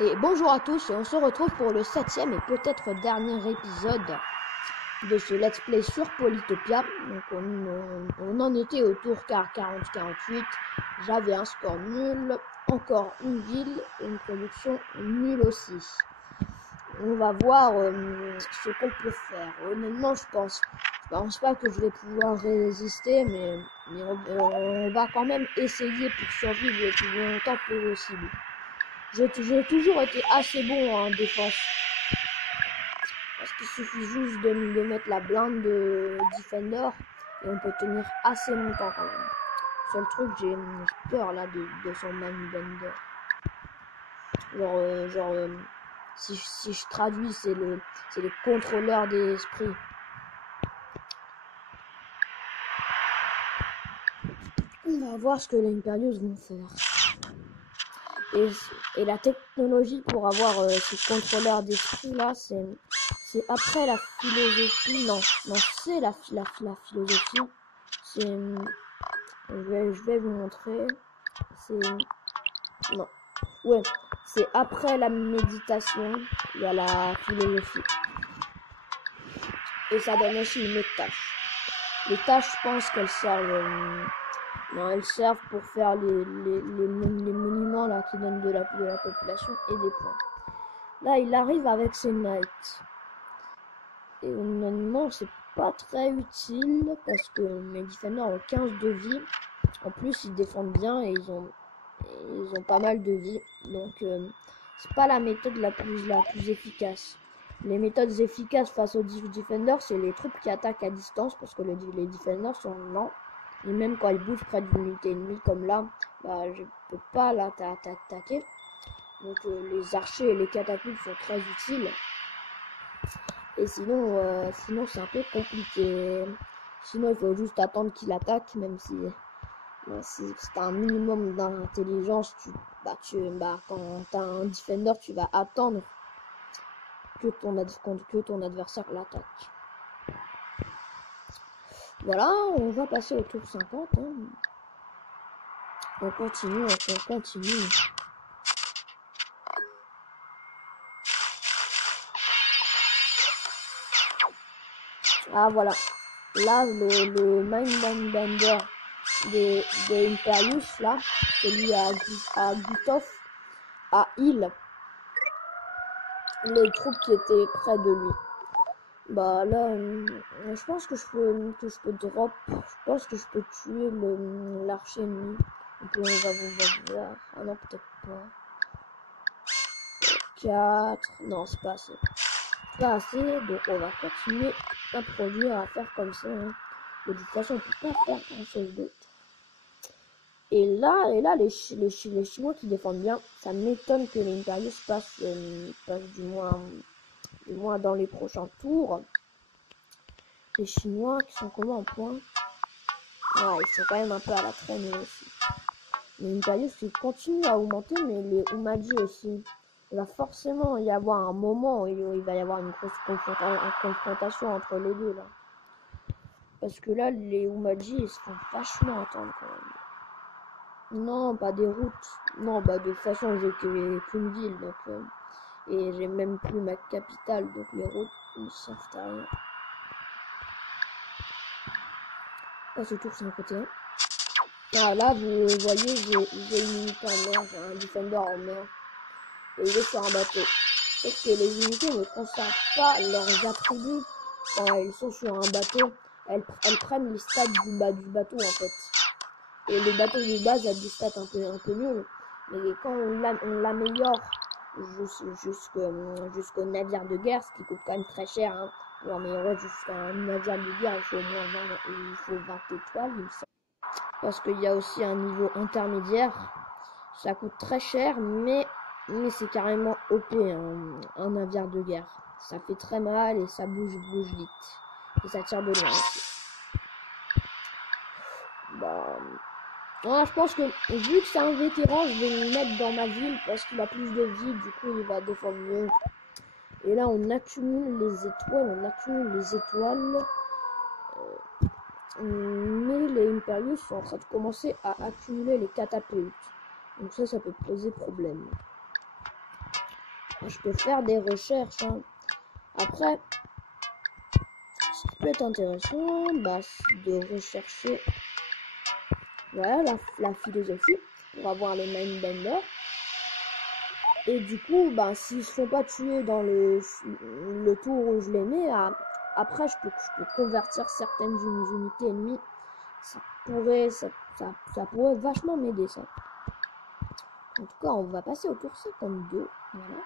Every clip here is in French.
Et bonjour à tous, et on se retrouve pour le 7e et peut-être dernier épisode de ce let's play sur Polytopia. Donc on en était au tour 40-48, j'avais un score nul, encore une ville et une production nulle aussi. On va voir ce qu'on peut faire. Honnêtement, je pense pas que je vais pouvoir résister, mais on va quand même essayer pour survivre le plus longtemps que possible. J'ai toujours été assez bon en défense. Parce qu'il suffit juste de mettre la blinde de Defender et on peut tenir assez longtemps quand même. Seul truc, j'ai peur là de son Mindbender. Si je traduis, c'est les contrôleurs d'esprit. On va voir ce que les Imperius vont faire. Et la technologie pour avoir ces contrôleurs d'esprit là, c'est après la philosophie. Non, c'est la philosophie. C'est, je vais vous montrer. Non, ouais, c'est après la méditation, il y a la philosophie. Et ça donne aussi une autre tâche. Les tâches, je pense qu'elles servent. Non, elles servent pour faire les monuments là qui donnent de la population et des points. Là, il arrive avec ses knights. Et honnêtement, c'est pas très utile parce que mes Defenders ont 15 de vie. En plus, ils défendent bien et ils ont pas mal de vie. Donc, c'est pas la méthode la plus efficace. Les méthodes efficaces face aux Defenders, c'est les troupes qui attaquent à distance parce que les Defenders sont lents. Et même quand ils bougent près d'une unité ennemie comme là, bah, je peux pas l'attaquer. Donc les archers et les catapultes sont très utiles. Et sinon c'est un peu compliqué. Sinon il faut juste attendre qu'il attaque, même si t'as un minimum d'intelligence, quand t'as un defender, tu vas attendre que ton adversaire l'attaque. Voilà, on va passer au tour 50. Hein. On continue. Ah voilà, là le Mindbender des Imperius, là, celui à Guthoff, à Hill, les troupes qui étaient près de lui. Bah là, je pense que je peux drop, je pense que je peux tuer l'archer ennemi. Et puis on va voir. Ah non, peut-être pas. 4, non c'est pas assez. Pas assez, donc on va continuer à produire, à faire comme ça. Hein. De toute façon, on peut pas faire grand chose d'autre. Et là, les Chinois qui défendent bien, ça m'étonne que les Imperius passent du moins dans les prochains tours. Les Chinois qui sont comment en points? Ouais, ils sont quand même un peu à la traîne aussi. Les Imperius qui continuent à augmenter, mais les Umaji aussi. Il va forcément y avoir un moment où il va y avoir une grosse confrontation entre les deux là. Parce que là, les Umaji, ils se font vachement attendre quand même. Non, pas des routes. Non, bah de toute façon, j'ai qu'une ville, donc et j'ai même plus ma capitale, donc les routes ne servent à rien. Là, c'est tour 51. Ah, là, vous voyez, j'ai une unité en mer, j'ai un Defender en mer. Et il est sur un bateau. Parce que les unités ne conservent pas leurs attributs quand elles sont sur un bateau. Elles prennent les stats du bateau en fait. Et le bateau de base a des stats un peu nul. Mais quand on l'améliore jusqu'au navire de guerre, ce qui coûte quand même très cher, hein. Pour améliorer jusqu'à un navire de guerre, il faut au moins 20 étoiles, il me semble. Parce qu'il y a aussi un niveau intermédiaire. Ça coûte très cher, mais c'est carrément OP, un navire de guerre. Ça fait très mal et ça bouge vite. Et ça tire de loin aussi. Bah... Ouais, je pense que vu que c'est un vétéran, je vais le mettre dans ma ville parce qu'il a plus de vie, du coup il va défendre mieux. Et là on accumule les étoiles, mais les Imperius sont en train de commencer à accumuler les catapultes. Donc ça peut poser problème. je peux faire des recherches. Hein. Après, ce qui peut être intéressant, bah, c'est de rechercher voilà, la philosophie pour avoir les mindbenders. Et du coup, bah, s'ils se font pas tuer dans le tour où je les mets, après je peux convertir certaines unités ennemies. Ça pourrait vachement m'aider ça. En tout cas, on va passer au tour 52. Voilà.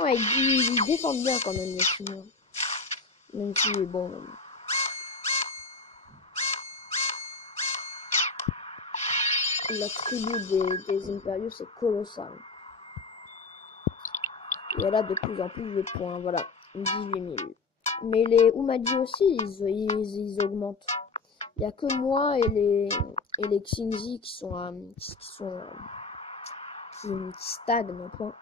Ouais, ils défendent bien quand même les Chinois. Même si, bon... la tribu des Imperiaux, c'est colossal. Et elle a de plus en plus de points. Voilà, 18 000. Mais les Umadi aussi, ils augmentent. Il n'y a que moi et les Xingzi qui stagnent en point.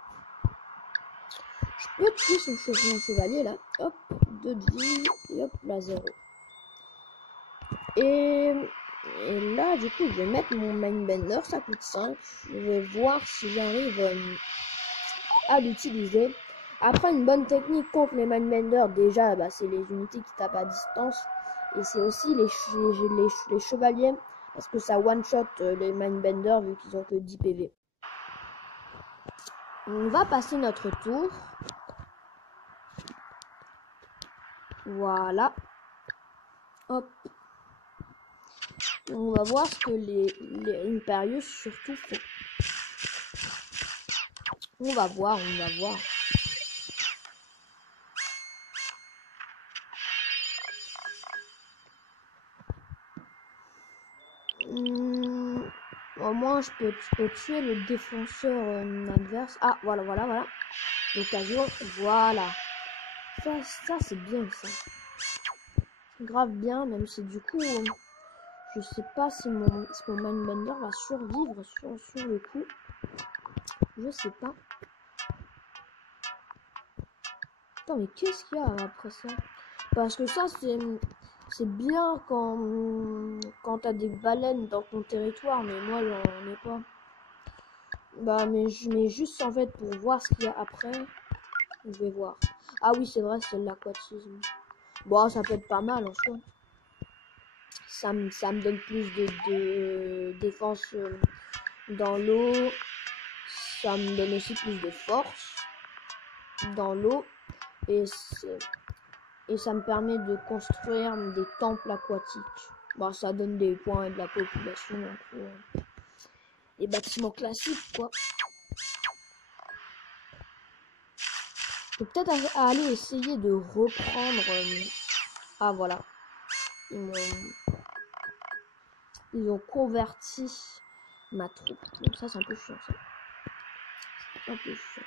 Je peux tuer son chevalier là. Hop, 2 de vie. Et hop, là, 0. Et là, du coup, je vais mettre mon mindbender. Ça coûte 5. Je vais voir si j'arrive à l'utiliser. Après, une bonne technique contre les mindbenders, déjà, bah, c'est les unités qui tapent à distance. Et c'est aussi les chevaliers. Parce que ça one-shot les mindbenders vu qu'ils ont que 10 PV. On va passer notre tour. Voilà. Hop. On va voir ce que les Imperius surtout font. On va voir. Au moins, je peux tuer le défenseur adverse. Ah, voilà. L'occasion, voilà. Ça c'est bien, ça. Grave bien, même si du coup, je sais pas si mon mindbender va survivre sur le coup. Je sais pas. Attends, mais qu'est-ce qu'il y a après ça? Parce que ça, c'est bien quand t'as des baleines dans ton territoire, mais moi, j'en ai pas. Bah, mais je mets juste en fait pour voir ce qu'il y a après. Je vais voir. Ah oui, c'est vrai, c'est l'aquatisme. Bon, ça peut être pas mal en soi. Ça me donne plus de défense dans l'eau. Ça me donne aussi plus de force dans l'eau. Et ça me permet de construire des temples aquatiques. Bon, ça donne des points et de la population. Donc, des bâtiments classiques, quoi. Je peux peut-être aller essayer de reprendre... Ah, voilà. Ils ont converti ma troupe. Donc ça, c'est un peu chiant, ça. C'est un peu chiant.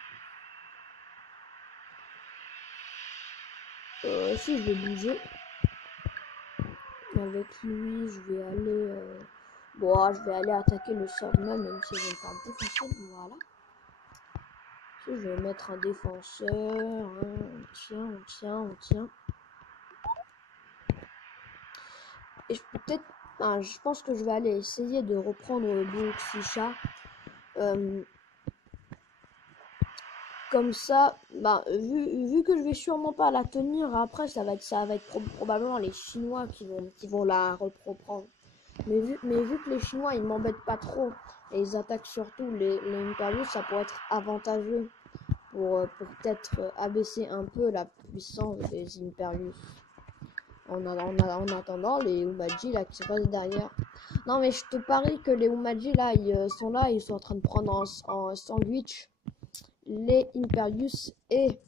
Si je vais bouger. Avec lui, je vais aller... Bon, je vais aller attaquer le Swordman, même si je vais me faire défoncer. Voilà. Si je vais mettre un défenseur. Hein. On tient. Et je peux peut-être... je pense que je vais aller essayer de reprendre Buxisha. Comme ça, vu que je vais sûrement pas la tenir, après ça va être probablement les Chinois qui vont la reprendre. Mais vu que les Chinois ils m'embêtent pas trop et ils attaquent surtout les Imperiaux, ça pourrait être avantageux pour peut-être abaisser un peu la puissance des Imperiaux. En attendant les Umaji là qui restent derrière. Non mais je te parie que les Umaji là ils sont en train de prendre en sandwich les Imperius et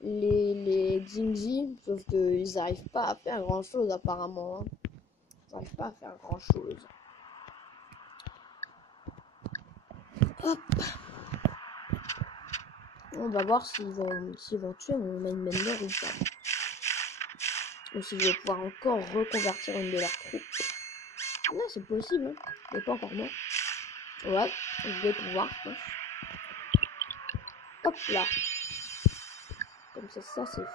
les Xingzi, sauf qu'ils n'arrivent pas à faire grand chose apparemment. Hein. Ils n'arrivent pas à faire grand chose. Hop. On va voir s'ils vont tuer mon mindbender ou pas. Ou si je vais pouvoir encore reconvertir une de leurs troupes. Non, c'est possible, hein. Mais pas encore mort. Ouais, je vais pouvoir, je pense. Hop là. Comme ça c'est fait.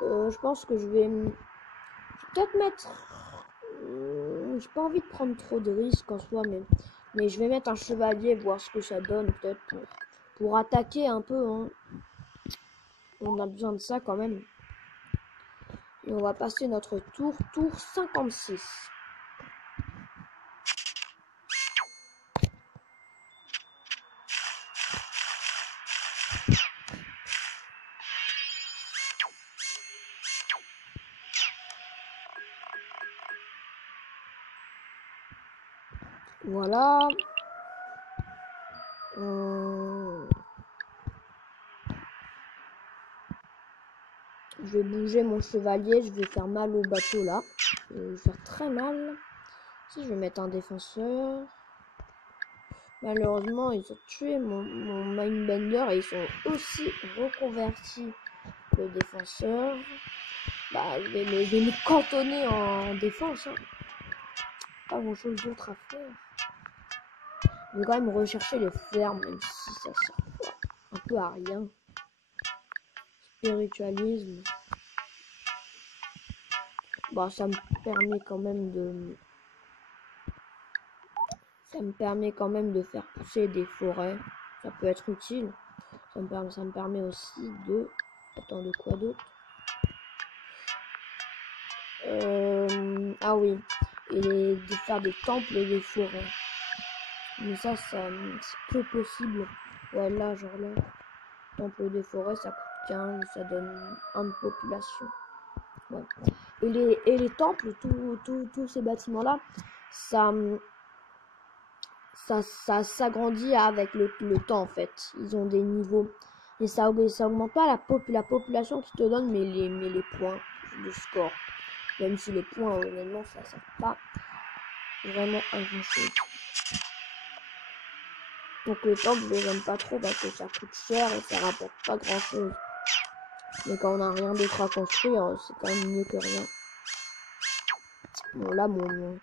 Je pense que je vais peut-être mettre... j'ai pas envie de prendre trop de risques en soi, mais je vais mettre un chevalier, voir ce que ça donne, peut-être pour attaquer un peu, hein. On a besoin de ça quand même. Et on va passer notre tour 56. Voilà. Je vais bouger mon chevalier, je vais faire mal au bateau là. Je vais faire très mal. Si je vais mettre un défenseur. Malheureusement, ils ont tué mon Mindbender et ils sont aussi reconvertis le défenseur. Bah, je vais me cantonner en défense. Hein. Pas grand chose d'autre à faire. Je vais quand même rechercher les fermes, même si ça sert un peu à rien. Spiritualisme. Bah, ça me permet quand même de... Ça me permet quand même de faire pousser des forêts. Ça peut être utile. Ça me permet aussi de... Attends, de quoi d'autre? Ah oui. Et de faire des temples et des forêts. Mais ça c'est peu possible. Ouais, là, genre là. Temple des forêts, ça coûte 15. Ça donne 1 de population. Ouais. Et les temples, tous ces bâtiments-là, ça s'agrandit avec le temps en fait. Ils ont des niveaux. Et ça augmente pas la population qui te donne, mais les points de score. Même si les points, honnêtement, ça sert pas vraiment à grand chose. Donc le temple, je les aime pas trop parce que ça coûte cher et ça rapporte pas grand chose. Mais quand on a rien d'autre à construire, c'est quand même mieux que rien. Bon là, mon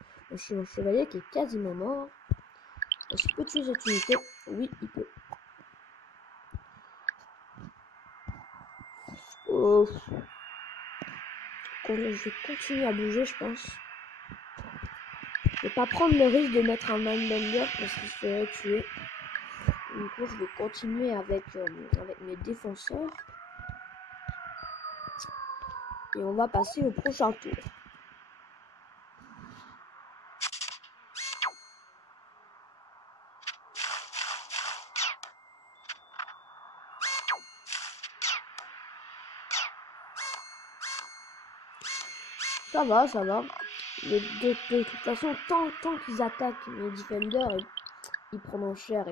chevalier qui est quasiment mort. Est-ce qu'il peut tuer cette unité? Oui, il peut. Oh. Je vais continuer à bouger, je pense. Je vais pas prendre le risque de mettre un Mindbender parce qu'il se ferait tuer. Du coup, je vais continuer avec mes défenseurs. Et on va passer au prochain tour. Ça va, ça va. De toute façon, tant qu'ils attaquent les defenders, ils prendront cher,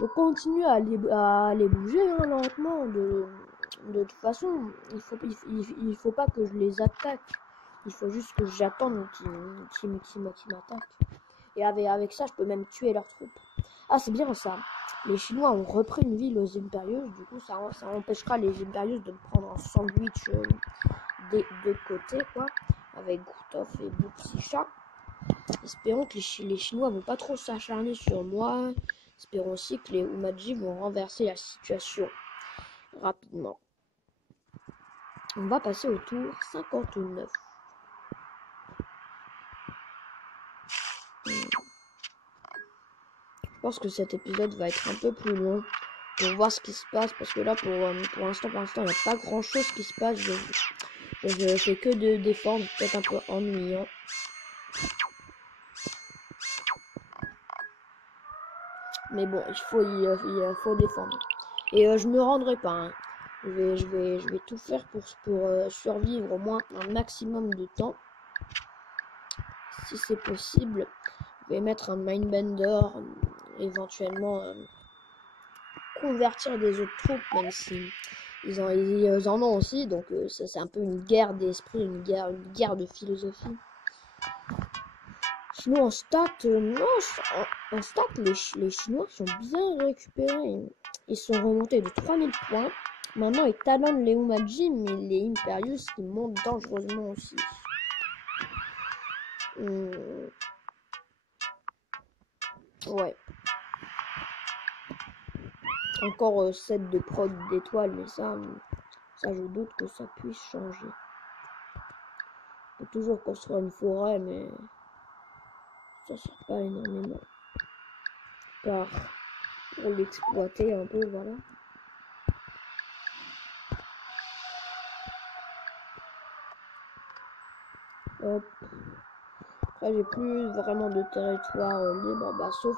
On continue à les bouger hein, lentement. De toute façon, il faut pas que je les attaque. Il faut juste que j'attende qu'ils m'attaquent. Et avec ça, je peux même tuer leurs troupes. Ah, c'est bien ça. Les Chinois ont repris une ville aux Impérieuses. Du coup, ça empêchera les Impérieuses de me prendre un sandwich des deux côtés, quoi. Avec Gutov et Buxicha. Espérons que les Chinois vont pas trop s'acharner sur moi. Espérons aussi que les Umaji vont renverser la situation rapidement. On va passer au tour 59. Je pense que cet épisode va être un peu plus long pour voir ce qui se passe parce que là pour l'instant il n'y a pas grand chose qui se passe. Je fais que de défendre, peut-être un peu ennuyant. Mais bon, il faut défendre. Et je me rendrai pas. Hein. Je vais tout faire pour survivre au moins un maximum de temps. Si c'est possible, je vais mettre un Mindbender, éventuellement convertir des autres troupes, même si ils en ont aussi. Donc ça c'est un peu une guerre d'esprit, une guerre de philosophie. Sinon en stats, en stats les Chinois sont bien récupérés. Ils sont remontés de 3000 points. Maintenant ils talonnent les Umaji, mais les Imperius qui montent dangereusement aussi. Ouais. Encore 7 de prod d'étoiles, mais ça je doute que ça puisse changer. On peut toujours construire une forêt, mais ça sert pas énormément. Pour l'exploiter un peu, voilà. Hop. Après, j'ai plus vraiment de territoire libre, bah, sauf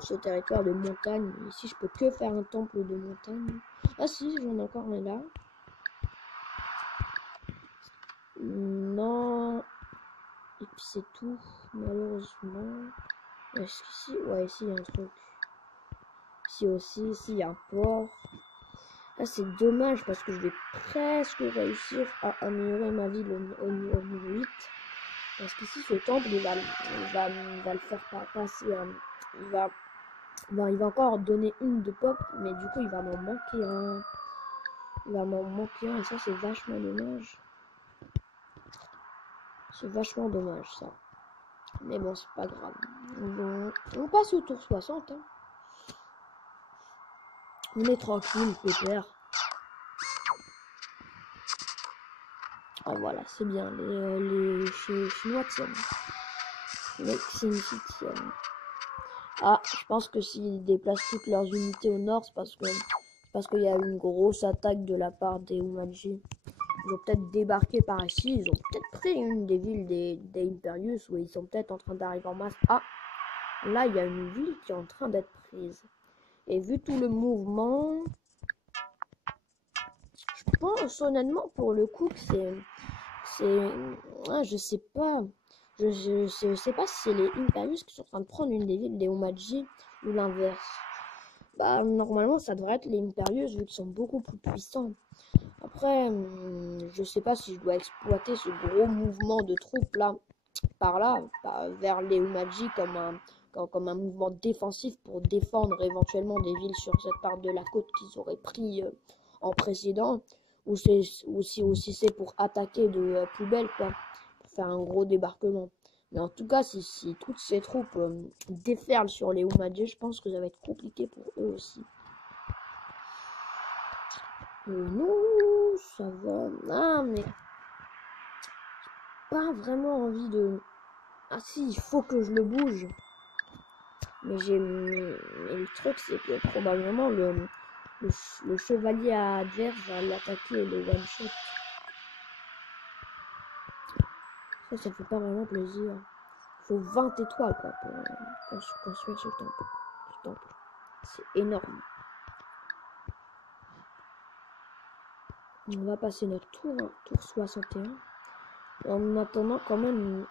ce territoire de montagne. Ici, je peux que faire un temple de montagne. Ah si, j'en ai encore un là. Non. Et puis c'est tout, malheureusement. Est-ce qu'ici, ouais, ici il y a un truc. Ici aussi, ici il y a un port. Ah, c'est dommage parce que je vais presque réussir à améliorer ma ville au niveau 8. Parce qu'ici, ce temple, il va le faire passer. Il va encore donner une de pop, mais du coup, il va m'en manquer un. Il va m'en manquer un, et ça, c'est vachement dommage. C'est vachement dommage, ça. Mais bon, c'est pas grave. On passe au tour 60. Hein. On est tranquille, pépère. Ah voilà, c'est bien. Les Chinois tiennent. Les Xinji tiennent. Ah, je pense que s'ils déplacent toutes leurs unités au nord, c'est parce qu'il y a une grosse attaque de la part des Umaji. Ils ont peut-être débarqué par ici, ils ont peut-être pris une des villes des Imperius, ou ils sont peut-être en train d'arriver en masse. Ah, là, il y a une ville qui est en train d'être prise. Et vu tout le mouvement, je pense honnêtement pour le coup que je sais pas. Je sais pas si c'est les Imperius qui sont en train de prendre une des villes des Umaji ou l'inverse. Bah, normalement, ça devrait être les Imperius vu qu'ils sont beaucoup plus puissants. Après, je sais pas si je dois exploiter ce gros mouvement de troupes là, vers les Umaji comme un mouvement défensif pour défendre éventuellement des villes sur cette part de la côte qu'ils auraient pris en précédent, ou si c'est pour attaquer de poubelles, quoi, pour faire un gros débarquement. Mais en tout cas, si toutes ces troupes déferlent sur les Umaji, je pense que ça va être compliqué pour eux aussi. Non, ça va. Ah, mais pas vraiment envie de... Ah si, il faut que je le bouge. Mais le truc, c'est que probablement le chevalier adverse va l'attaquer et le one-shot. Ça fait pas vraiment plaisir. Il faut 20 étoiles quoi, pour construire ce temple. C'est énorme. On va passer notre tour 61. En attendant quand même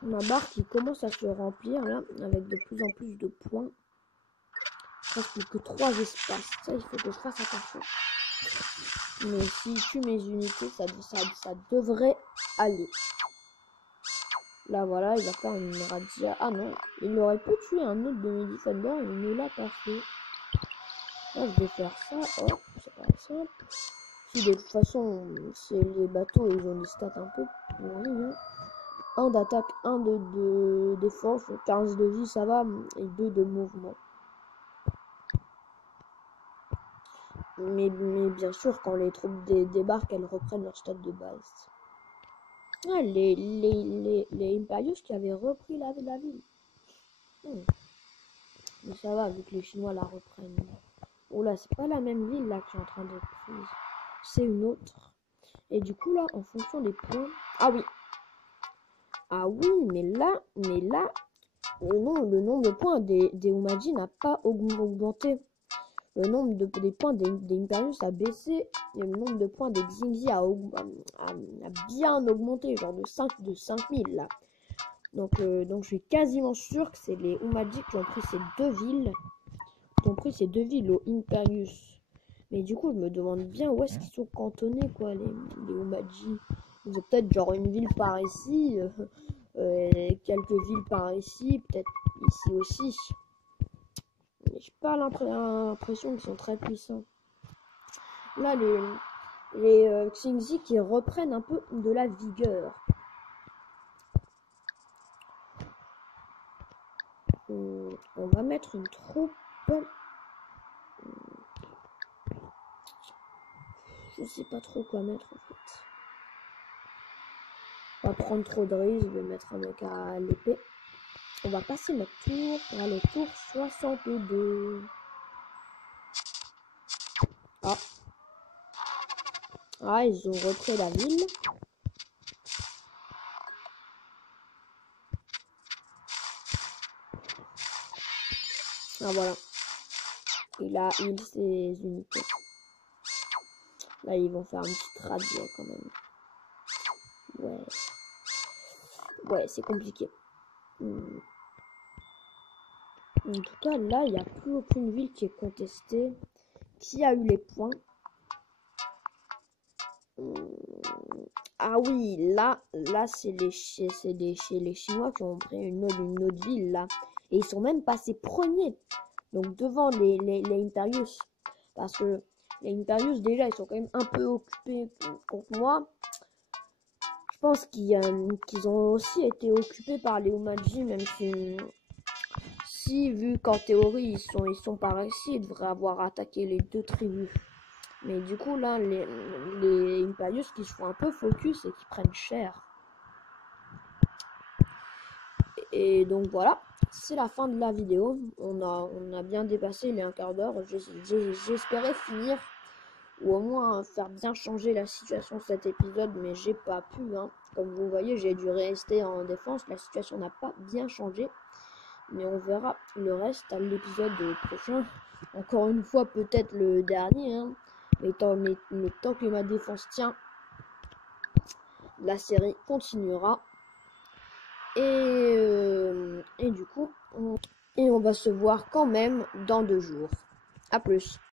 ma barre qui commence à se remplir là, avec de plus en plus de points. Il reste plus que 3 espaces. Ça, il faut que je fasse attention. Mais s'il tue mes unités, ça devrait aller. Là, voilà, il va faire une radia. Ah non, il aurait pu tuer un autre de mes defenders, il ne l'a pas fait. Là, je vais faire ça. Hop, c'est pas simple. Si de toute façon, c'est les bateaux, ils ont des stats un peu pourris. Hein. 1 d'attaque, 1 de défense, 15 de vie, ça va, et 2 de mouvement. Mais bien sûr, quand les troupes débarquent, elles reprennent leur stade de base. Ah, les Imperius qui avaient repris la ville. Mais ça va, vu que les Chinois la reprennent. Oh là, c'est pas la même ville là qui est en train d'être prise. C'est une autre. Et du coup, là, en fonction des points... Ah oui. Ah oui, mais là, le nombre de points des Umaji n'a pas augmenté. Le nombre des points des Imperius a baissé et le nombre de points des Xingji a bien augmenté, genre de 5000 là. Donc je suis quasiment sûr que c'est les Umaji qui ont pris ces deux villes. Aux Imperius. Mais du coup, je me demande bien où est-ce qu'ils sont cantonnés, quoi, les Umaji. Ils ont peut-être genre une ville par ici, quelques villes par ici, peut-être ici aussi. Mais j'ai pas l'impression qu'ils sont très puissants. Là, les Xingji qui reprennent un peu de la vigueur. On va mettre une troupe. Je sais pas trop quoi mettre en fait. pas prendre trop de risques, je vais mettre un mec à l'épée. On va passer notre tour, on va aller tour 62. Ah. Ah, ils ont repris la ville. Ah voilà. Il a heal ses unités. Là, ils vont faire un petit trajet quand même. Ouais. Ouais, c'est compliqué. En tout cas, là, il n'y a plus aucune ville qui est contestée. Qui a eu les points? Ah oui, là c'est les Chinois qui ont pris une autre ville, là. Et ils sont même passés premiers. Donc, devant les Imperius. Parce que les Imperius, déjà, ils sont quand même un peu occupés contre moi. Je pense qu'ils ont aussi été occupés par les Umaji, même si vu qu'en théorie, ils sont pas réussis, ils devraient avoir attaqué les deux tribus. Mais du coup, là, les Imperius qui se font un peu focus et qui prennent cher. Et donc voilà, c'est la fin de la vidéo. On a bien dépassé les 1/4 d'heure. J'espérais finir ou au moins faire bien changer la situation de cet épisode, mais j'ai pas pu. Hein. Comme vous voyez, j'ai dû rester en défense. La situation n'a pas bien changé. Mais on verra le reste à l'épisode prochain. Encore une fois, peut-être le dernier. Hein. Mais tant que ma défense tient, la série continuera. Et du coup, on va se voir quand même dans 2 jours. À plus.